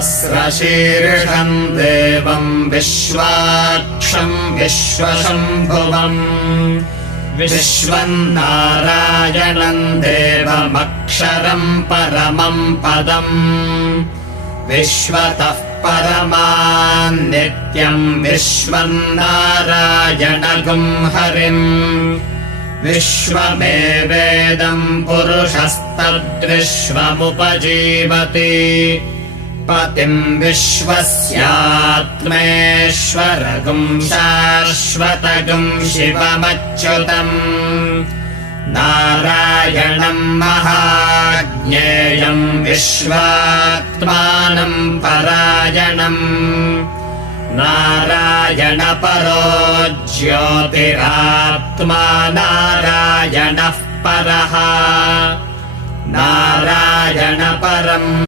सहस्रशीर्षम् देवम् विश्वाक्षम् विश्वशम्भुवम् विश्वम् नारायणम् देवमक्षरम् परमम् पदम् विश्वतः परमान् नित्यम् विश्वम् नारायणगुम् हरिम् विश्वमेवेदम् पुरुषस्तद्विश्वमुपजीवति पतिम् विश्वस्यात्मेश्वरगुम् शाश्वतगुम् शिवमच्युतम् नारायणम् महाज्ञेयम् विश्वात्मानम् परायणम् नारायणपरो ज्योतिरात्मा नारायणः परः नारायणपरम्